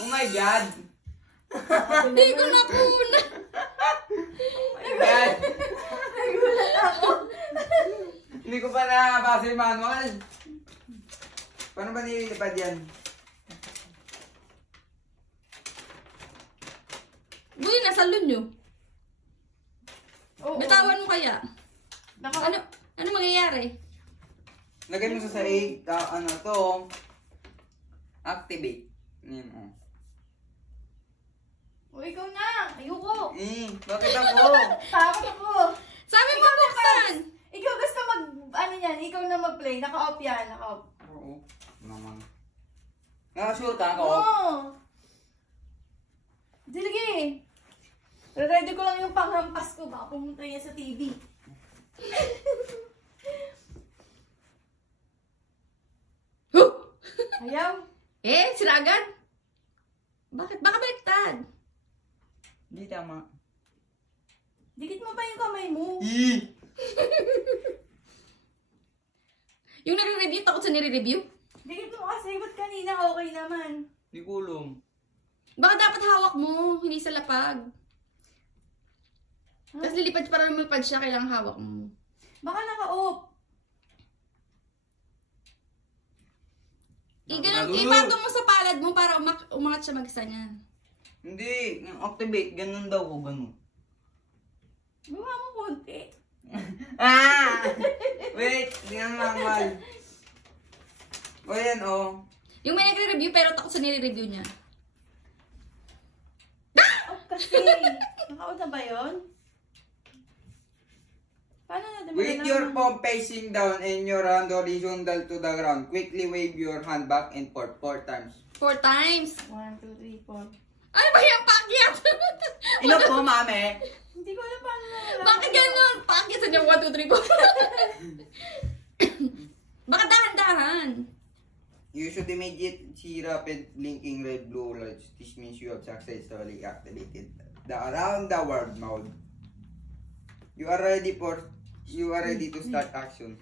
Oh my God! Hindi ko napuna. Oh my God! Nagulat ako. Hindi ko pa nakabasa yung manual. Paano ba nililipad yan? Uy, nasa salon nyo. Oo. Bitawan mo kaya. Ano mangyayari? Lagay mo sa saig, ano to, activate. Yan, oh. O, ikaw na. Ayoko. Bakit ako? Takot ako. Sabi mo buksan. Ikaw gusto ano yan, ikaw na mag-play. Naka-off yan, naka-off. Oo. Naman. Nakasure ka ako? Oo. Sige. Ready ko lang yung panghampas ko. Baka pumunta yan sa TV. Huh! Ayaw. Sila agad. Bakit? Baka baliktad. Hindi tama. Dikit mo pa yung kamay mo. Yung nare-review, takot sa nire-review. Dikit mo kasi, ba't kanina okay naman? Hindi ko alam. Baka dapat hawak mo, hindi sa lapag. Tapos lilipad, para lumipad siya, kailangan hawak mo. Baka naka-off. Ipatong mo sa palad mo para umangat siya mag-isa niya. Hindi. Yung activate, ganun daw ko, ganun. Gawa mo konti. Wait, hindi nga normal. O yan, oh. Yung may nagre-review pero takot sa nire-review niya. Off kasi. Naka-off na ba yun? Paano natin With your palm facing down and your hand horizontal to the ground, quickly wave your hand back and forth 4 times. 4 times. 1, 2, 3, 4. Ano ba yung pakyat? Ino po, mami? Hindi ko alam paano nalalaman. Bakit ganun? Pakyat sa niya 1, 2, 3, 4. Baka dahan-dahan. You should immediately see rapid blinking red blue lights. This means you have successfully activated the around the world mode. You are ready to start action.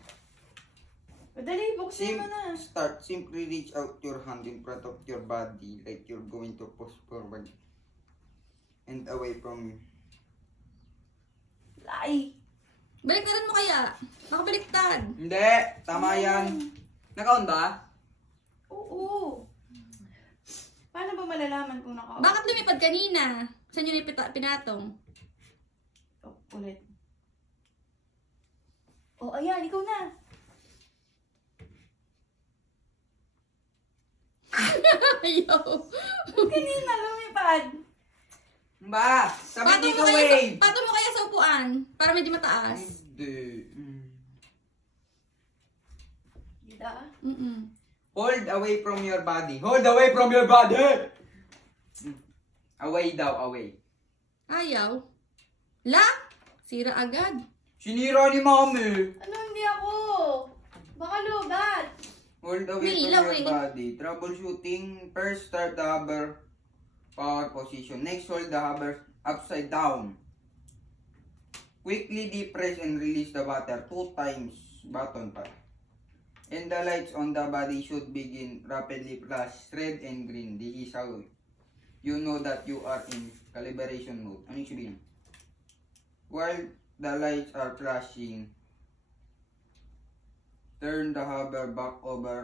Madali, buksin mo na. Start. Simply reach out your hand in front of your body like you're going to push forward and away from you. Lai. Baliktaran mo kaya. Baka baliktad. Hindi. Tama yan. Naka-on ba? Oo. Paano ba malalaman kung naka-off? Bakit lumipad kanina? Saan yun pinatong? Oh, ulit. Oh, ayan, ikaw na. Ayaw. Kanina lumipad. Ba? Sabi dito wave. Patong mo kaya sa upuan para medyo mataas. Hindi. Gida. Hold away from your body. Hold away from your body! Away daw, away. Ayaw. La? Sira agad. Sinira ni mami. Ano, hindi ako? Baka lubat. Hold away May from ilaw your eh. body. Troubleshooting. First, start the hover power position. Next, hold the hover upside down. Quickly depress and release the button 2 times. Button pa. And the lights on the body should begin rapidly flash red and green. This is how you know that you are in calibration mode. Ano yung sabihin? While the lights are flashing, turn the hover back over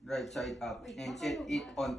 right side up and set it on